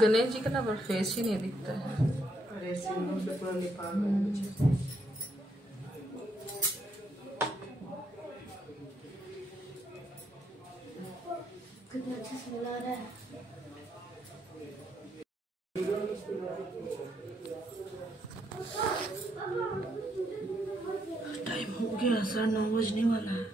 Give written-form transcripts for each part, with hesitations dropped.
गणेश जी का ना पर फेस ही नहीं दिखता है। अरे सिंदूर से पूरा निकाल में कितना अच्छा स्मेल आ रहा है। टाइम हो गया, 9:30 बजने वाला है।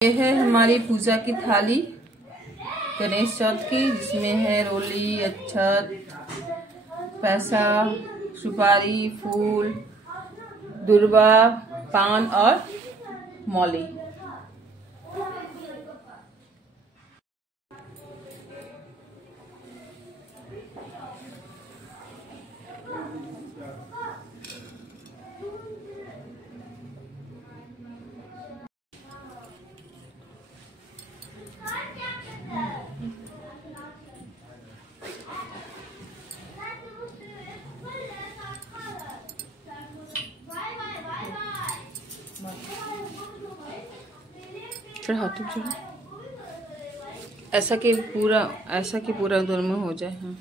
ये है हमारी पूजा की थाली गणेश चौथ की, जिसमें है रोली, अक्षत, पैसा, सुपारी, फूल, दुर्वा, पान और मौली। हाथों चढ़ा ऐसा कि पूरा उधर में हो जाए। हाँ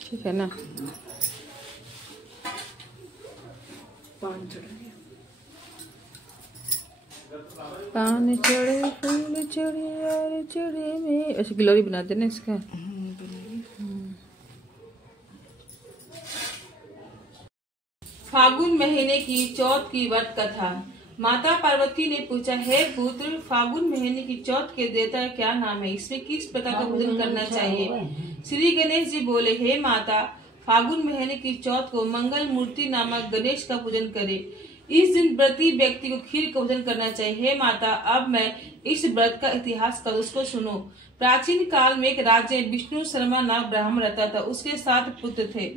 ठीक है ना। पान चढ़े, पान चढ़े, फूल चढ़े और चढ़े में ऐसे गिलोरी बना देना इसका। फागुन महीने की चौथ की व्रत कथा। माता पार्वती ने पूछा, हे पुत्र, फागुन महीने की चौथ के देवता का क्या नाम है? इसमें किस प्रकार का पूजन करना चाहिए? श्री गणेश जी बोले, हे माता, फागुन महीने की चौथ को मंगल मूर्ति नामक गणेश का पूजन करे। इस दिन व्रती व्यक्ति को खीर का भोजन करना चाहिए। हे माता, अब मैं इस व्रत का इतिहास कर उसको सुनो। प्राचीन काल में एक राज्य विष्णु शर्मा नाम ब्राह्मण रहता था। उसके 7 पुत्र थे।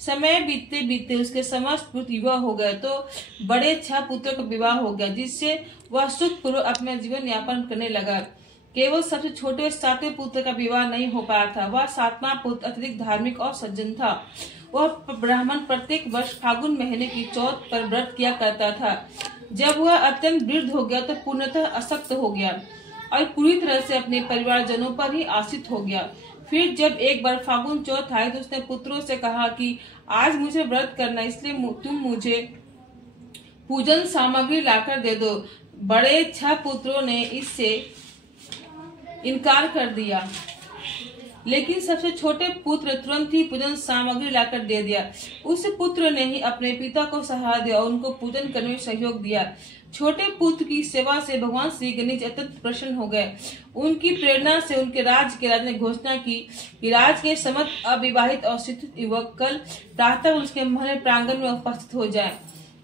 समय बीतते बीतते उसके समस्त पुत्र युवा हो गए तो बड़े 6 पुत्रों का विवाह हो गया, जिससे वह सुखपूर्वक अपना जीवन यापन करने लगा। केवल सबसे छोटे 7वें पुत्र का विवाह नहीं हो पाया था। वह 7वां पुत्र अत्यधिक धार्मिक और सज्जन था। वह ब्राह्मण प्रत्येक वर्ष फागुन महीने की चौथ पर व्रत किया करता था। जब वह अत्यंत वृद्ध हो गया तो पूर्णतः अशक्त हो गया और पूरी तरह से अपने परिवारजनों पर ही आश्रित हो गया। फिर जब एक बार फागुन चौथ आई तो उसने पुत्रों से कहा कि आज मुझे व्रत करना, इसलिए तुम मुझे पूजन सामग्री लाकर दे दो। बड़े 6 पुत्रों ने इससे इनकार कर दिया, लेकिन सबसे छोटे पुत्र तुरंत ही पूजन सामग्री लाकर दे दिया। उस पुत्र ने ही अपने पिता को सहारा दिया और उनको पूजन करने में सहयोग दिया। छोटे पुत्र की सेवा से भगवान श्री गणेश अत्यंत प्रसन्न हो गए। उनकी प्रेरणा से उनके राज्य के राजा ने घोषणा की कि राज्य के समस्त अविवाहित और शिक्षित युवक कल प्रातः उसके महल प्रांगण में उपस्थित हो जाएं।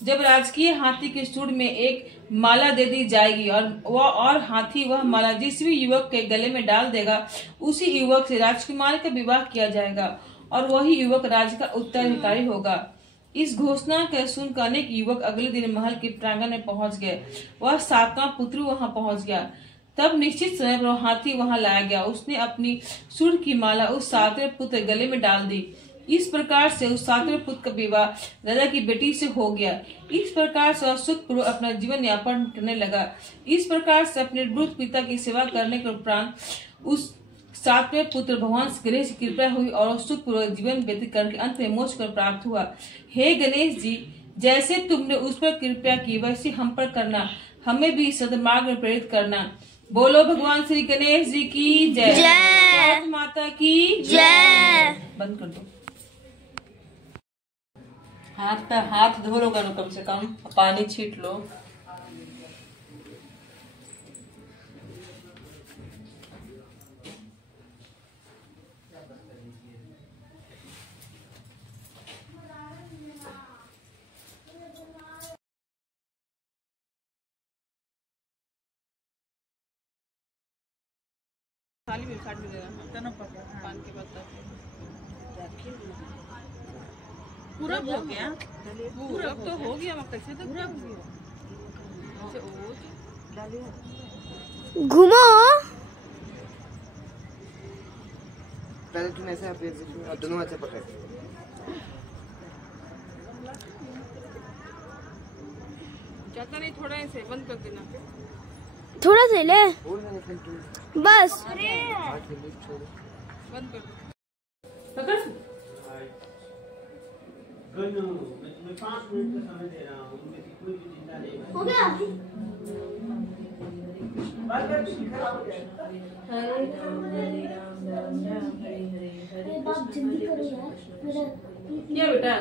जब राजकीय हाथी के सूंड में एक माला दे दी जाएगी और हाथी वह माला जिस भी युवक के गले में डाल देगा उसी युवक से राजकुमारी का विवाह किया जाएगा और वही युवक राज्य का उत्तराधिकारी होगा। इस घोषणा के सुनकर अनेक युवक अगले दिन महल के प्रांगण में पहुंच गए। वह 7वां पुत्र वहां पहुंच गया। तब निश्चित समय पर हाथी वहां लाया गया। उसने अपनी सूंड की माला उस 7वें पुत्र के गले में डाल दी। इस प्रकार से उस 7वें पुत्र का विवाह राजा की बेटी से हो गया। इस प्रकार से वह सुखपूर्वक अपना जीवन यापन करने लगा। इस प्रकार से अपने वृद्ध पिता की सेवा करने के उपरांत उस 7वें पुत्र भगवान गणेश की कृपा हुई और सुखपूर्वक जीवन व्यतीत करके अंत में मोक्ष को प्राप्त हुआ। हे गणेश जी, जैसे तुमने उस पर कृपा की वैसे हम पर करना, हमें भी सदमार्ग में प्रेरित करना। बोलो भगवान श्री गणेश जी की जय। भारत माता की जय। बंद कर दो। हाथ पे हाथ धो लो कम से कम, पानी छीट लो। थाली में काट देगा पान के पत्ता पूरा हो गया। पूरा तो हो गया। मैं कैसे तो पूरा हो गया। घुमो पहले तुम ऐसे आप दोनों हाथ से पकड़। ज्यादा नहीं, थोड़ा ऐसे बंद कर देना। थोड़ा सा ले बस। बंद कर दो। मैं 5 मिनट का समय दे रहा हूँ, उनमें से कोई भी चिंता नहीं है। हो गया। अरे बाप जल्दी करो यार। क्या बेटा?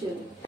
चलो